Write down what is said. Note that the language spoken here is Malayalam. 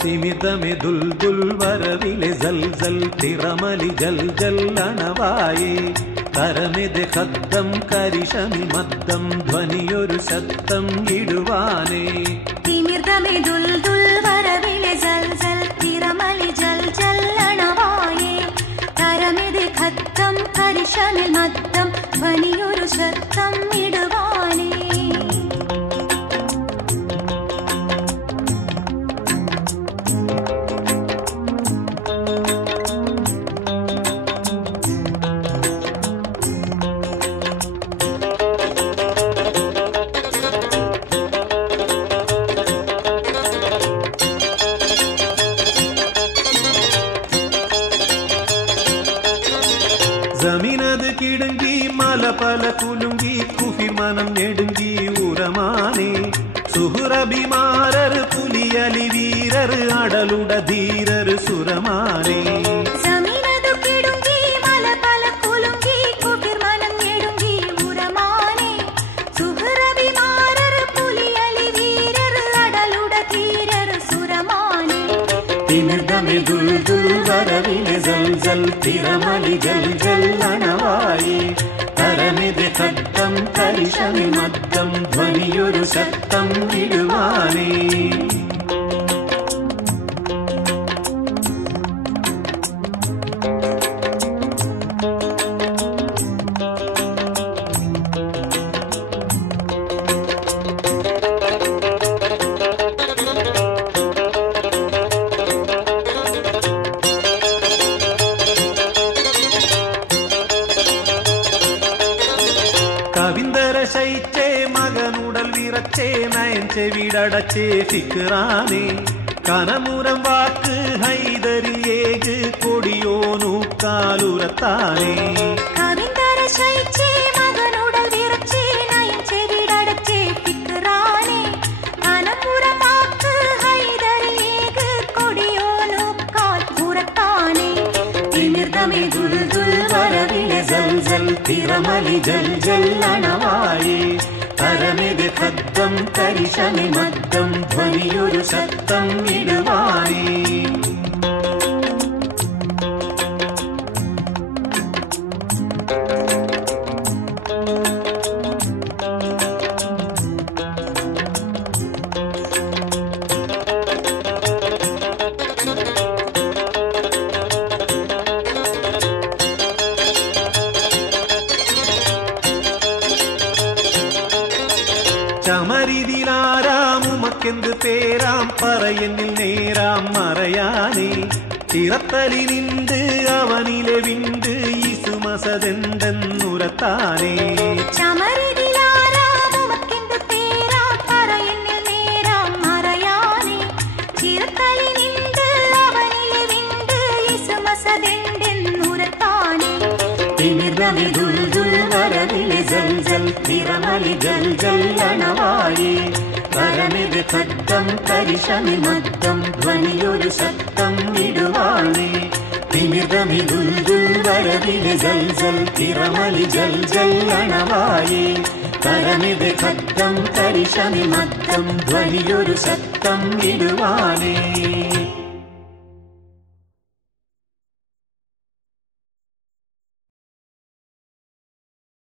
തിമിതമെ ദുൽദുൽ വരവിലെ ജൽജൽ തിറമലി ജൽജൽ അണവായേ കരമെതെ ഖദ്ദം കരിശമി മദ്ദം ധ്വനിയൊരു ശബ്ദം ഇടുവാനേ തിമിതമെ ദുൽദുൽ വരവിലെ ജൽജൽ തിറമലി ജൽജൽ അണവായേ കരമെതെ ഖദ്ദം കരിശമി മദ്ദം ധ്വനിയൊരു ശബ്ദം ഇടുവാനേ ജമീനത് കിടുങ്കി മല പല കുലുങ്കി കുഫി മനം നെടുങ്കി ഉറമാനേ സുഹുറബിമാരർ പുലിയലി വീരർ അടലുട ധീരർ സുരമാനേ ജമീനത് കിടുങ്കി മല പല കുലുങ്കി കുഫി മനം നെടുങ്കി ഉറമാനേ സുഹുറബിമാരർ പുലിയലി വീരർ അടലുട ധീരർ സുരമാനേ തിമിതമെ ദുൽദുൽ വരവിലെ ജൽജൽ തിറമലി ജൽജൽ അണവായേ കരമെതെ ഖദ്ദം കരിശമി മദ്ദം ധ്വനിയൊരു ശബ്ദം ഇടുവാനേ കവിന്ദര ശൈച്ചേ മകനുടൽ വിറച്ചേ നയൻ ചെവിടടച്ചേ ഫിക്റാനേ കനമുരം വാക്ക് ഹൈദരിയേക് കൊടിയോനു കാലുറത്താനേ കവിന്ദര ശൈച്ചേ മകനുടൽ വിറച്ചേ നയൻ ചെവിടടച്ചേ ഫിക്റാനേ കനമുരം വാക്ക് ഹൈദരിയേക് കൊടിയോനു കാലുറത്താനേ തിമിർദമെ ദുൽദുൽ വരവിലെ ജൽജൽ തിറമലി ജൽജൽ അണവായേ കരമെതെ ഖദ്ദം കരിശമി മദ്ദം ധ്വനിയൊരു ശബ്ദം ഇടുവാനേ ചമരിതിലാരാമുമക്കെന്ത് പേരാം പറയെന്നിൽ നേരാം മറയാനേ തിറത്തലി നിണ്ട് അവനിലെ വിണ്ട് ഈസുമസതെന്തെന്നുരത്താനേ ചമരിതിലാരാമുമക്കെന്ത് പേരാം പറയെന്നിൽ നേരാം മറയാനേ തിറത്തലി നിണ്ട് അവനിലെ വിണ്ട് ഈസുമസതെന്തെന്നുരത്താനേ തിമിർദമെ ദുൽദുൽ വരവിലെ ജൽജൽ തിറമലി ജൽജൽ അണവായേ കരമെതെ ഖദ്ദം കരിശമി മദ്ദം ധ്വനിയൊരു ശബ്ദം ഇടുവാനേ തിമിർദമെ ദുൽദുൽ വരവിലെ ജൽജൽ തിറമലി ജൽജൽ അണവായേ കരമെതെ ഖദ്ദം കരിശമി മദ്ദം ധ്വനിയൊരു ശബ്ദം ഇടുവാനേ